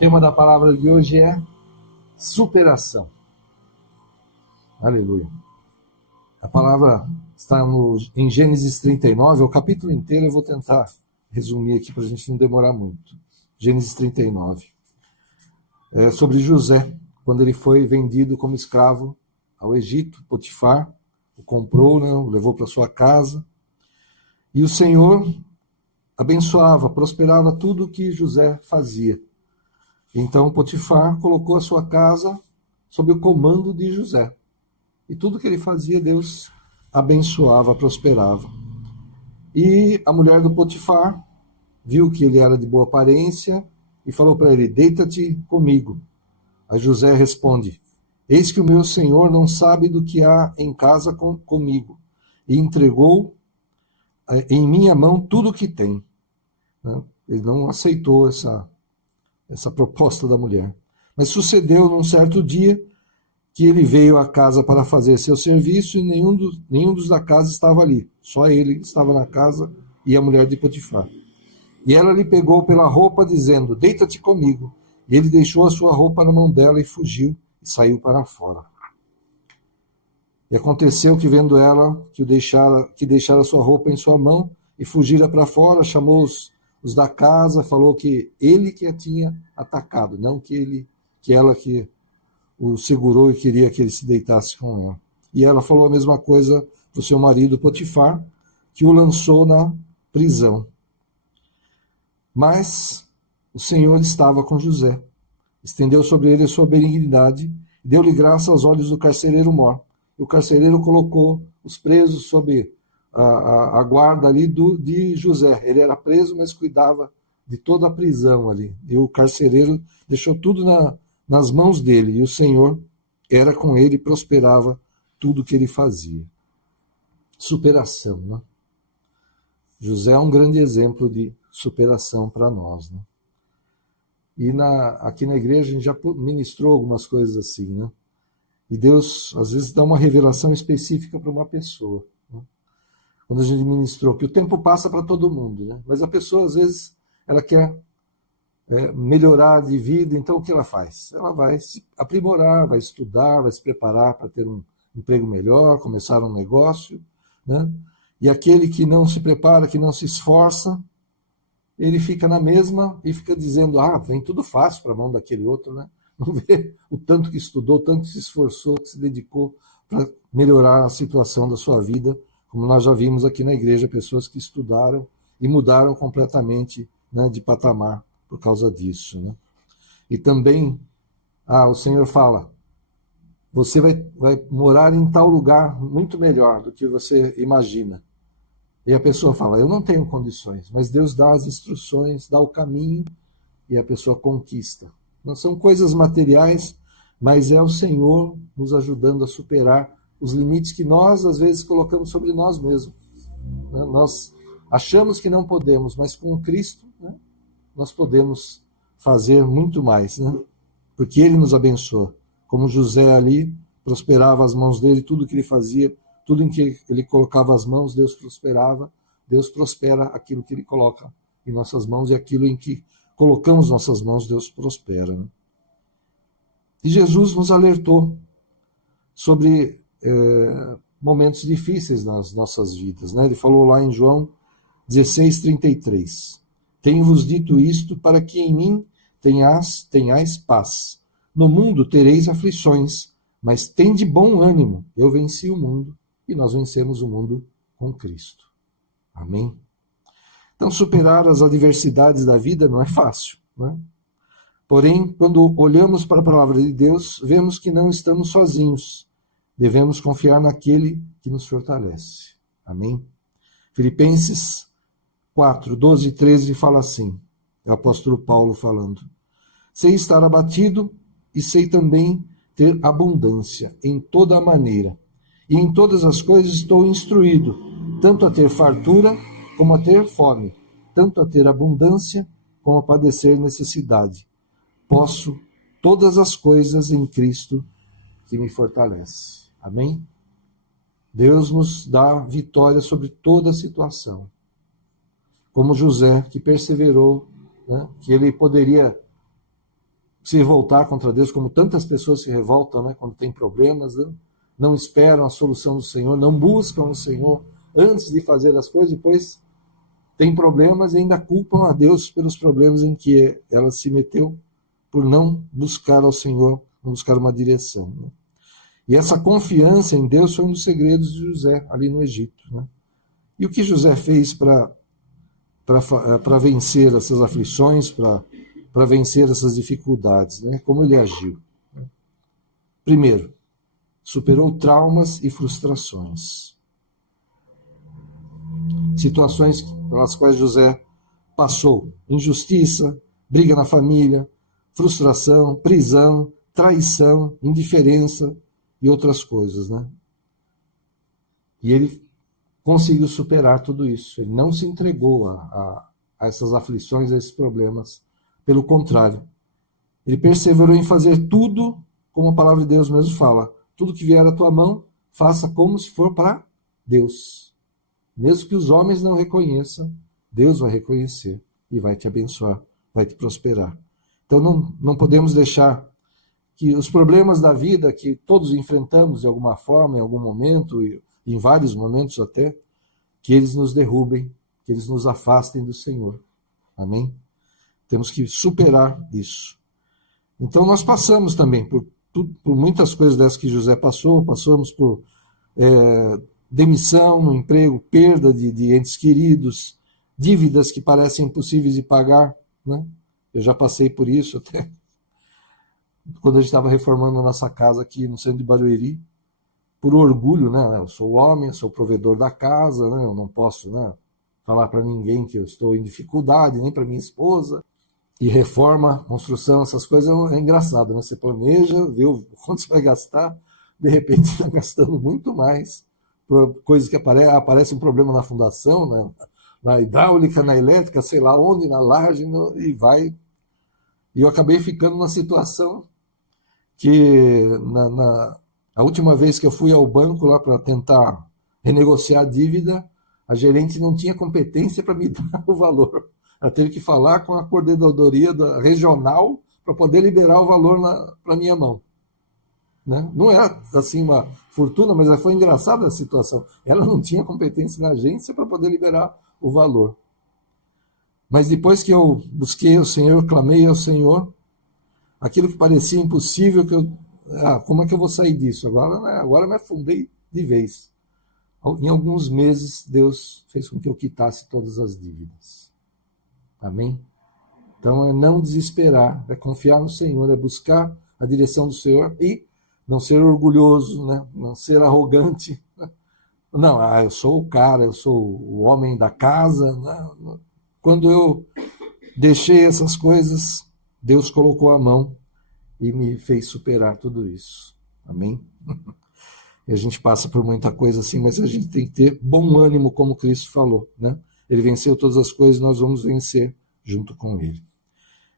tema da palavra de hoje é superação. Aleluia. A palavra está em Gênesis 39, o capítulo inteiro eu vou tentar resumir aqui para a gente não demorar muito. Gênesis 39. É sobre José, quando ele foi vendido como escravo ao Egito. Potifar o comprou, o levou para sua casa. E o Senhor abençoava, prosperava tudo o que José fazia. Então Potifar colocou a sua casa sob o comando de José. E tudo que ele fazia, Deus abençoava, prosperava. E a mulher do Potifar viu que ele era de boa aparência e falou para ele: deita-te comigo. A José responde: eis que o meu senhor não sabe do que há em casa comigo, e entregou em minha mão tudo o que tem. Ele não aceitou essa proposta da mulher. Mas sucedeu num certo dia que ele veio à casa para fazer seu serviço e nenhum dos da casa estava ali. Só ele estava na casa e a mulher de Potifar. E ela lhe pegou pela roupa, dizendo: deita-te comigo. E ele deixou a sua roupa na mão dela e fugiu e saiu para fora. E aconteceu que, vendo ela que deixara sua roupa em sua mão e fugira para fora, chamou os da casa, falou que ele que a tinha atacado, não que ela que o segurou e queria que ele se deitasse com ela. E ela falou a mesma coisa para o seu marido Potifar, que o lançou na prisão. Mas o Senhor estava com José, estendeu sobre ele a sua benignidade, e deu-lhe graça aos olhos do carcereiro mor. E o carcereiro colocou os presos sob a guarda ali de José. Ele era preso, mas cuidava de toda a prisão ali. E o carcereiro deixou tudo nas mãos dele, e o Senhor era com ele e prosperava tudo que ele fazia. Superação, né? José é um grande exemplo de superação para nós, né? E aqui na igreja a gente já ministrou algumas coisas assim, né? E Deus, às vezes, dá uma revelação específica para uma pessoa, né? Quando a gente ministrou, que o tempo passa para todo mundo, né? Mas a pessoa, às vezes, ela quer melhorar de vida, então o que ela faz? Ela vai se aprimorar, vai estudar, vai se preparar para ter um emprego melhor, começar um negócio, né? E aquele que não se prepara, que não se esforça, ele fica na mesma e fica dizendo: vem tudo fácil para a mão daquele outro, né? Não vê o tanto que estudou, o tanto que se esforçou, que se dedicou para melhorar a situação da sua vida, como nós já vimos aqui na igreja, pessoas que estudaram e mudaram completamente, né, de patamar por causa disso, né? E também, o Senhor fala: você vai morar em tal lugar muito melhor do que você imagina. E a pessoa fala: eu não tenho condições, mas Deus dá as instruções, dá o caminho e a pessoa conquista. Não são coisas materiais, mas é o Senhor nos ajudando a superar os limites que nós, às vezes, colocamos sobre nós mesmos, né? Nós achamos que não podemos, mas com Cristo, né, nós podemos fazer muito mais, né? Porque Ele nos abençoa. Como José ali, prosperava as mãos dele, tudo que ele fazia, tudo em que ele colocava as mãos, Deus prosperava. Deus prospera aquilo que Ele coloca em nossas mãos, e aquilo em que colocamos nossas mãos, Deus prospera, né? E Jesus nos alertou sobre momentos difíceis nas nossas vidas, né? Ele falou lá em João 16:33. Tenho-vos dito isto para que em mim tenhais paz. No mundo tereis aflições, mas tende bom ânimo. Eu venci o mundo, e nós vencemos o mundo com Cristo. Amém? Então, superar as adversidades da vida não é fácil, né? Porém, quando olhamos para a palavra de Deus, vemos que não estamos sozinhos. Devemos confiar naquele que nos fortalece. Amém? Filipenses 4, 12 e 13 fala assim, é o apóstolo Paulo falando: sei estar abatido e sei também ter abundância em toda a maneira. E em todas as coisas estou instruído, tanto a ter fartura como a ter fome, tanto a ter abundância como a padecer necessidade. Posso todas as coisas em Cristo que me fortalece. Amém? Deus nos dá vitória sobre toda a situação. Como José, que perseverou, né, que ele poderia se revoltar contra Deus, como tantas pessoas se revoltam, né, quando tem problemas, né? Não esperam a solução do Senhor, não buscam o Senhor antes de fazer as coisas, depois tem problemas e ainda culpam a Deus pelos problemas em que ela se meteu por não buscar ao Senhor, não buscar uma direção. Né? E essa confiança em Deus foi um dos segredos de José ali no Egito. Né? E o que José fez para vencer essas aflições, para vencer essas dificuldades? Né? Como ele agiu? Né? Primeiro, superou traumas e frustrações. Situações pelas quais José passou: injustiça, briga na família, frustração, prisão, traição, indiferença e outras coisas, né? E ele conseguiu superar tudo isso. Ele não se entregou a essas aflições, a esses problemas. Pelo contrário, ele perseverou em fazer tudo como a palavra de Deus mesmo fala. Tudo que vier à tua mão, faça como se for para Deus. Mesmo que os homens não reconheçam, Deus vai reconhecer e vai te abençoar, vai te prosperar. Então não podemos deixar que os problemas da vida que todos enfrentamos de alguma forma, em algum momento, e em vários momentos até, que eles nos derrubem, que eles nos afastem do Senhor. Amém? Temos que superar isso. Então nós passamos também por muitas coisas dessas que José passamos por demissão no emprego, perda de entes queridos, dívidas que parecem impossíveis de pagar, né? Eu já passei por isso até quando a gente estava reformando a nossa casa aqui no centro de Barueri, por orgulho, né? Eu sou homem, sou provedor da casa, né? Eu não posso, né, falar para ninguém que eu estou em dificuldade, nem para minha esposa. E reforma, construção, essas coisas é engraçado, né? Você planeja, vê o quanto você vai gastar, de repente está gastando muito mais por coisas que aparece um problema na fundação, né? Na hidráulica, na elétrica, sei lá onde, na laje, e vai. E eu acabei ficando numa situação que a última vez que eu fui ao banco lá para tentar renegociar a dívida, a gerente não tinha competência para me dar o valor. Ela teve que falar com a coordenadoria regional para poder liberar o valor para minha mão. Né? Não era assim uma fortuna, mas foi engraçada a situação. Ela não tinha competência na agência para poder liberar o valor. Mas depois que eu busquei o Senhor, clamei ao Senhor, aquilo que parecia impossível, como é que eu vou sair disso? Agora me afundei de vez. Em alguns meses, Deus fez com que eu quitasse todas as dívidas. Amém? Então é não desesperar, é confiar no Senhor, é buscar a direção do Senhor e não ser orgulhoso, né? Não ser arrogante. Não, eu sou o cara, eu sou o homem da casa. Né? Quando eu deixei essas coisas, Deus colocou a mão e me fez superar tudo isso. Amém? E a gente passa por muita coisa assim, mas a gente tem que ter bom ânimo, como Cristo falou, né? Ele venceu todas as coisas, nós vamos vencer junto com ele.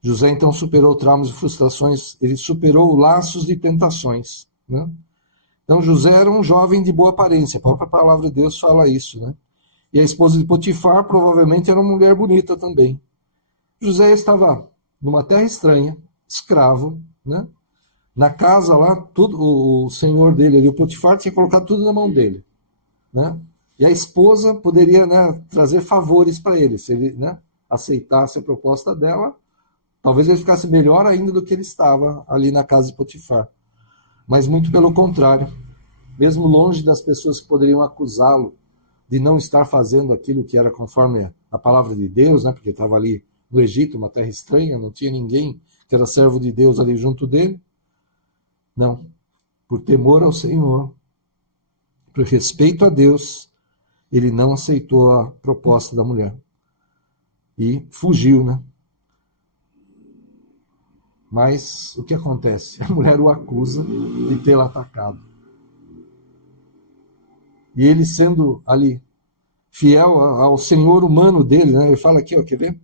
José então superou traumas e frustrações, ele superou laços de tentações, né? Então José era um jovem de boa aparência, a própria palavra de Deus fala isso, né? E a esposa de Potifar provavelmente era uma mulher bonita também. José estava numa terra estranha, escravo, né? Na casa lá, tudo, o senhor dele, ali, o Potifar, tinha colocado tudo na mão dele, né? E a esposa poderia, né, trazer favores para ele, se ele, né, aceitasse a proposta dela, talvez ele ficasse melhor ainda do que ele estava ali na casa de Potifar. Mas muito pelo contrário, mesmo longe das pessoas que poderiam acusá-lo de não estar fazendo aquilo que era conforme a palavra de Deus, né, porque estava ali no Egito, uma terra estranha, não tinha ninguém que era servo de Deus ali junto dele. Não, por temor ao Senhor, por respeito a Deus, ele não aceitou a proposta da mulher e fugiu, né? Mas o que acontece? A mulher o acusa de tê-la atacado. E ele sendo ali fiel ao senhor humano dele, né? Ele fala aqui, ó, quer ver?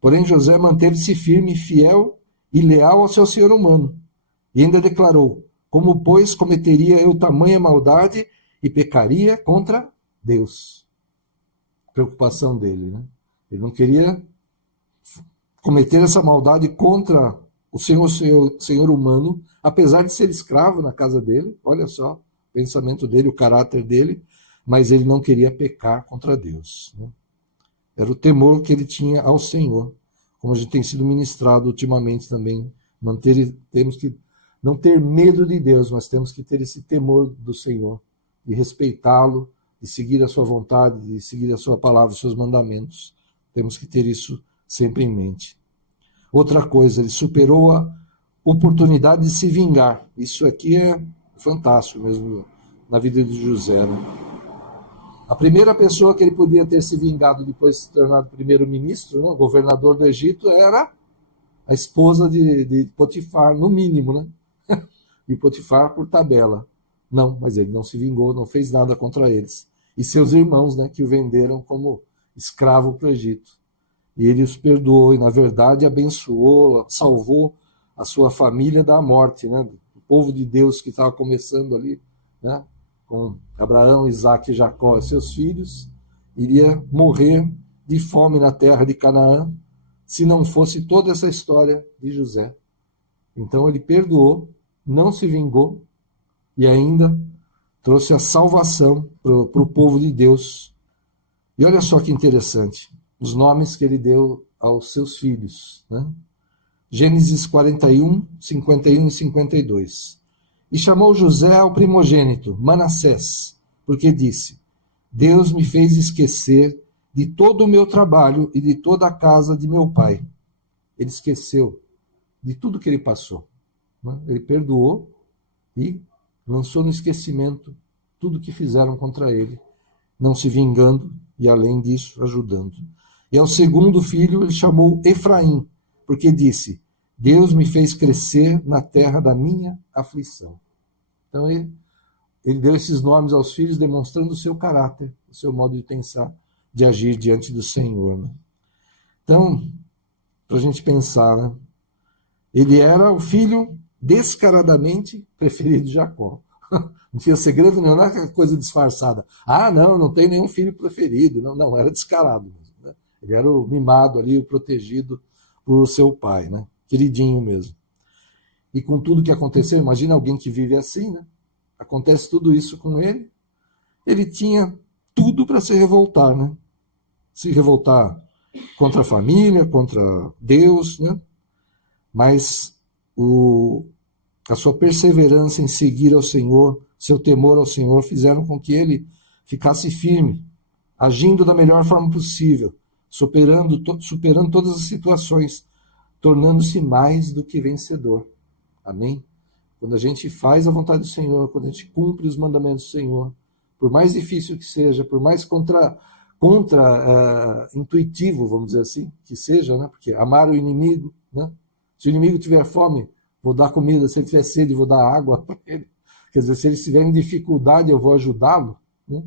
Porém José manteve-se firme, fiel e leal ao seu senhor humano. E ainda declarou: como, pois, cometeria eu tamanha maldade e pecaria contra Deus? Preocupação dele, né? Ele não queria cometer essa maldade contra o senhor humano, apesar de ser escravo na casa dele, olha só, o pensamento dele, o caráter dele, mas ele não queria pecar contra Deus, né? Era o temor que ele tinha ao Senhor, como a gente tem sido ministrado ultimamente também. Temos que não ter medo de Deus, mas temos que ter esse temor do Senhor, de respeitá-lo, de seguir a sua vontade, de seguir a sua palavra, os seus mandamentos. Temos que ter isso sempre em mente. Outra coisa, ele superou a oportunidade de se vingar. Isso aqui é fantástico mesmo na vida de José, né? A primeira pessoa que ele podia ter se vingado depois de se tornar primeiro-ministro, né, governador do Egito, era a esposa de Potifar, no mínimo, né? E Potifar por tabela. Não, mas ele não se vingou, não fez nada contra eles. E seus irmãos, né, que o venderam como escravo para o Egito. E ele os perdoou e, na verdade, abençoou, salvou a sua família da morte, né? O povo de Deus que estava começando ali, né? Com Abraão, Isaque e Jacó e seus filhos, iria morrer de fome na terra de Canaã, se não fosse toda essa história de José. Então ele perdoou, não se vingou e ainda trouxe a salvação para o povo de Deus. E olha só que interessante, os nomes que ele deu aos seus filhos, né? Gênesis 41, 51 e 52. E chamou José ao primogênito, Manassés, porque disse: Deus me fez esquecer de todo o meu trabalho e de toda a casa de meu pai. Ele esqueceu de tudo que ele passou, né? Ele perdoou e lançou no esquecimento tudo que fizeram contra ele, não se vingando e, além disso, ajudando. E ao segundo filho ele chamou Efraim, porque disse: Deus me fez crescer na terra da minha aflição. Então ele deu esses nomes aos filhos, demonstrando o seu caráter, o seu modo de pensar, de agir diante do Senhor, né? Então, para a gente pensar, né? Ele era o filho descaradamente preferido de Jacó. Não tinha segredo nenhum, não é aquela coisa disfarçada. Ah, não tem nenhum filho preferido. Não, era descarado mesmo, né? Ele era o mimado ali, o protegido por seu pai, né? Queridinho mesmo. E com tudo que aconteceu, imagina alguém que vive assim, né? Acontece tudo isso com ele. Ele tinha tudo para se revoltar, né? Se revoltar contra a família, contra Deus, né? Mas a sua perseverança em seguir ao Senhor, seu temor ao Senhor, fizeram com que ele ficasse firme, agindo da melhor forma possível, superando todas as situações, tornando-se mais do que vencedor. Amém? Quando a gente faz a vontade do Senhor, quando a gente cumpre os mandamentos do Senhor, por mais difícil que seja, por mais intuitivo, vamos dizer assim, que seja, né? Porque amar o inimigo, né? Se o inimigo tiver fome, vou dar comida; se ele tiver sede, vou dar água para ele. Quer dizer, se ele estiver em dificuldade, eu vou ajudá-lo, né?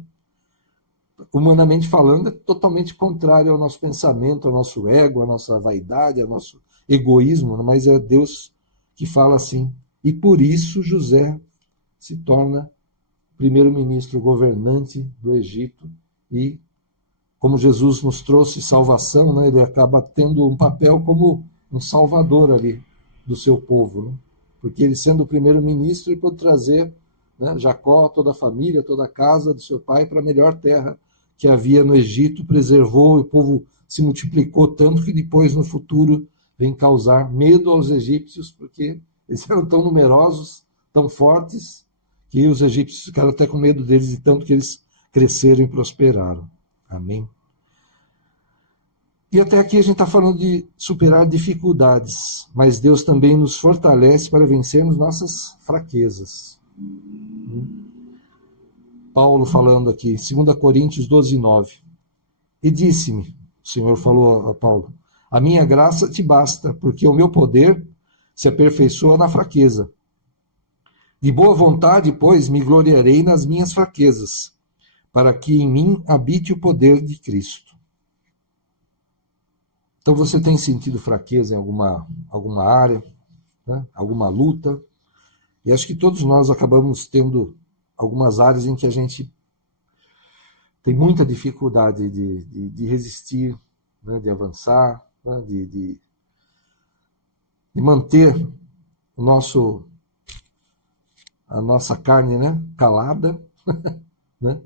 Humanamente falando, é totalmente contrário ao nosso pensamento, ao nosso ego, à nossa vaidade, ao nosso egoísmo, mas é Deus que fala assim. E por isso José se torna primeiro-ministro, governante do Egito, e como Jesus nos trouxe salvação, né, ele acaba tendo um papel como um salvador ali do seu povo, né? Porque ele, sendo o primeiro-ministro, ele pôde trazer, né, Jacó, toda a família, toda a casa do seu pai para a melhor terra que havia no Egito, preservou, e o povo se multiplicou tanto que depois, no futuro, vem causar medo aos egípcios, porque eles eram tão numerosos, tão fortes, que os egípcios ficaram até com medo deles, de tanto que eles cresceram e prosperaram. Amém? E até aqui a gente está falando de superar dificuldades, mas Deus também nos fortalece para vencermos nossas fraquezas. Paulo falando aqui, 2 Coríntios 12, 9. E disse-me, o Senhor falou a Paulo: a minha graça te basta, porque o meu poder se aperfeiçoa na fraqueza. De boa vontade, pois, me gloriarei nas minhas fraquezas, para que em mim habite o poder de Cristo. Então você tem sentido fraqueza em alguma área, né? Alguma luta? E acho que todos nós acabamos tendo algumas áreas em que a gente tem muita dificuldade de resistir, né? De avançar, né? de manter a nossa carne, né, calada, né,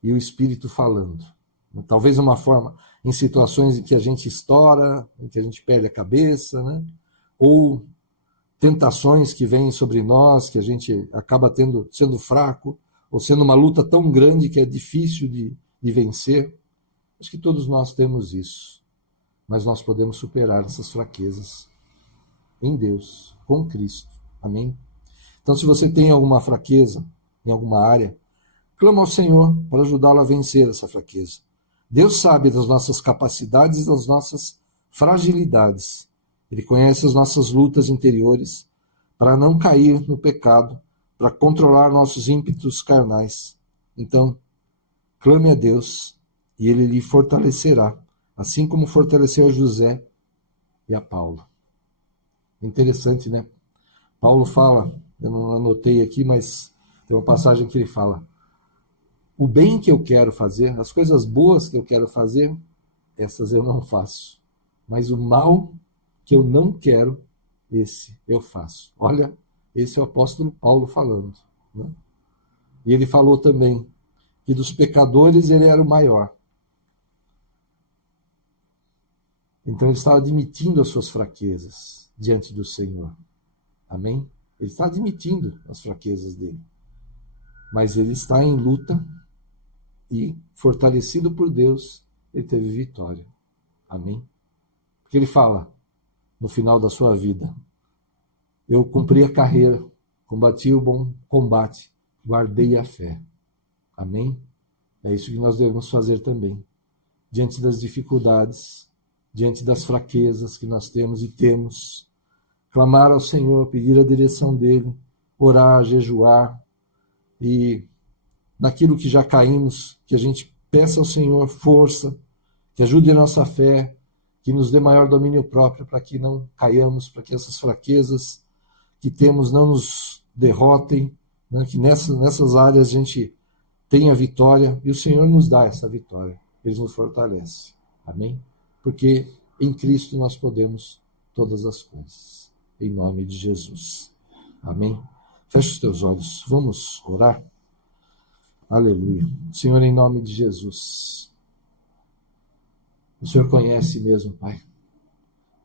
e o Espírito falando. Talvez uma forma, em situações em que a gente estoura, em que a gente perde a cabeça, né, ou tentações que vêm sobre nós, que a gente acaba sendo fraco, ou sendo uma luta tão grande que é difícil de vencer. Acho que todos nós temos isso, mas nós podemos superar essas fraquezas em Deus, com Cristo. Amém? Então, se você tem alguma fraqueza em alguma área, clama ao Senhor para ajudá-lo a vencer essa fraqueza. Deus sabe das nossas capacidades e das nossas fragilidades. Ele conhece as nossas lutas interiores para não cair no pecado, para controlar nossos ímpetos carnais. Então, clame a Deus e Ele lhe fortalecerá, assim como fortaleceu a José e a Paulo. Interessante, né? Paulo fala, eu não anotei aqui, mas tem uma passagem que ele fala: o bem que eu quero fazer, as coisas boas que eu quero fazer, essas eu não faço. Mas o mal que eu não quero, esse eu faço. Olha, esse é o apóstolo Paulo falando, né? E ele falou também que dos pecadores ele era o maior. Então ele estava admitindo as suas fraquezas diante do Senhor. Amém? Ele está admitindo as fraquezas dele. Mas ele está em luta e, fortalecido por Deus, ele teve vitória. Amém? Porque ele fala, no final da sua vida: eu cumpri a carreira, combati o bom combate, guardei a fé. Amém? É isso que nós devemos fazer também. Diante das dificuldades, diante das fraquezas que nós temos e temos, clamar ao Senhor, pedir a direção dele, orar, jejuar, e naquilo que já caímos, que a gente peça ao Senhor força, que ajude a nossa fé, que nos dê maior domínio próprio para que não caiamos, para que essas fraquezas que temos não nos derrotem, né? Que nessas áreas a gente tenha vitória, e o Senhor nos dá essa vitória, Ele nos fortalece. Amém? Porque em Cristo nós podemos todas as coisas. Em nome de Jesus. Amém? Feche os teus olhos. Vamos orar? Aleluia. Senhor, em nome de Jesus. O Senhor conhece mesmo, Pai,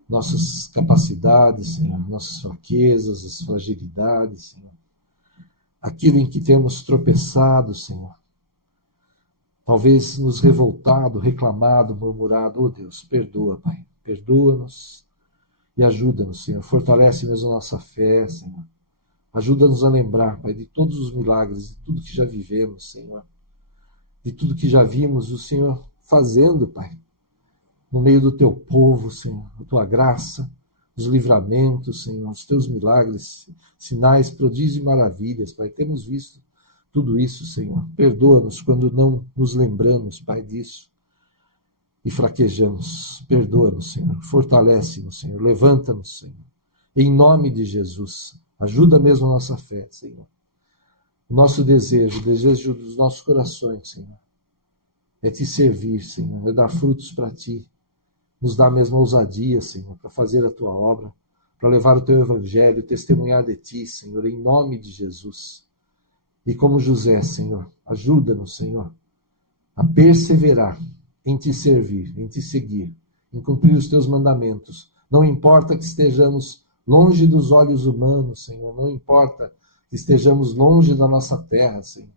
nossas capacidades, Senhor, nossas fraquezas, as fragilidades, Senhor. Aquilo em que temos tropeçado, Senhor. Talvez nos revoltado, reclamado, murmurado. Oh Deus, perdoa, Pai. Perdoa-nos e ajuda-nos, Senhor. Fortalece mesmo a nossa fé, Senhor. Ajuda-nos a lembrar, Pai, de todos os milagres, de tudo que já vivemos, Senhor. De tudo que já vimos o Senhor fazendo, Pai, no meio do Teu povo, Senhor. A Tua graça, os livramentos, Senhor, os Teus milagres, sinais, prodígios e maravilhas, Pai. Temos visto tudo isso, Senhor. Perdoa-nos quando não nos lembramos, Pai, disso e fraquejamos. Perdoa-nos, Senhor. Fortalece-nos, Senhor. Levanta-nos, Senhor. Em nome de Jesus. Ajuda mesmo a nossa fé, Senhor. O nosso desejo, o desejo dos nossos corações, Senhor, é Te servir, Senhor, é dar frutos para Ti. Nos dá mesmo ousadia, Senhor, para fazer a Tua obra, para levar o Teu Evangelho, testemunhar de Ti, Senhor, em nome de Jesus. E como José, Senhor, ajuda-nos, Senhor, a perseverar em Te servir, em Te seguir, em cumprir os Teus mandamentos. Não importa que estejamos longe dos olhos humanos, Senhor, não importa que estejamos longe da nossa terra, Senhor.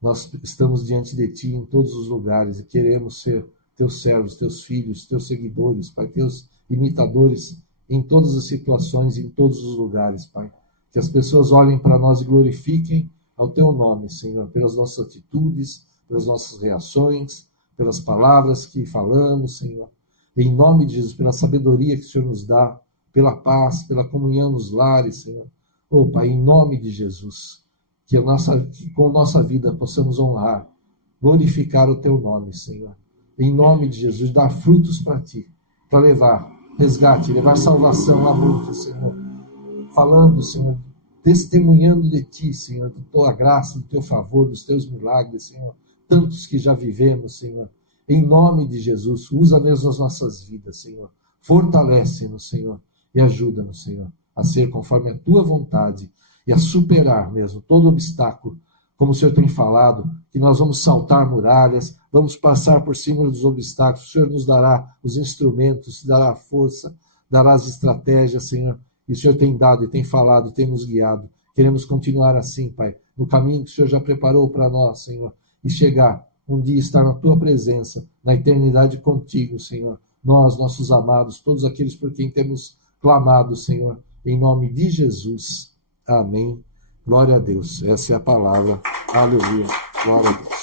Nós estamos diante de Ti em todos os lugares e queremos ser Teus servos, Teus filhos, Teus seguidores, Pai, Teus imitadores em todas as situações, em todos os lugares, Pai. Que as pessoas olhem para nós e glorifiquem ao Teu nome, Senhor, pelas nossas atitudes, pelas nossas reações, pelas palavras que falamos, Senhor. Em nome de Jesus, pela sabedoria que o Senhor nos dá, pela paz, pela comunhão nos lares, Senhor. Oh, Pai, em nome de Jesus, que com nossa vida possamos honrar, glorificar o Teu nome, Senhor. Em nome de Jesus, dar frutos para Ti, para levar resgate, levar salvação a muitos, Senhor. Falando, Senhor, testemunhando de Ti, Senhor, da Tua graça, do Teu favor, dos Teus milagres, Senhor. Tantos que já vivemos, Senhor. Em nome de Jesus, usa mesmo as nossas vidas, Senhor. Fortalece-nos, Senhor. E ajuda-nos, Senhor, a ser conforme a tua vontade e a superar mesmo todo obstáculo, como o Senhor tem falado, que nós vamos saltar muralhas, vamos passar por cima dos obstáculos. O Senhor nos dará os instrumentos, dará a força, dará as estratégias, Senhor. E o Senhor tem dado e tem falado, tem nos guiado. Queremos continuar assim, Pai, no caminho que o Senhor já preparou para nós, Senhor, e chegar um dia estar na tua presença, na eternidade contigo, Senhor. Nós, nossos amados, todos aqueles por quem temos clamado, Senhor, em nome de Jesus. Amém. Glória a Deus. Essa é a palavra. Aleluia. Glória a Deus.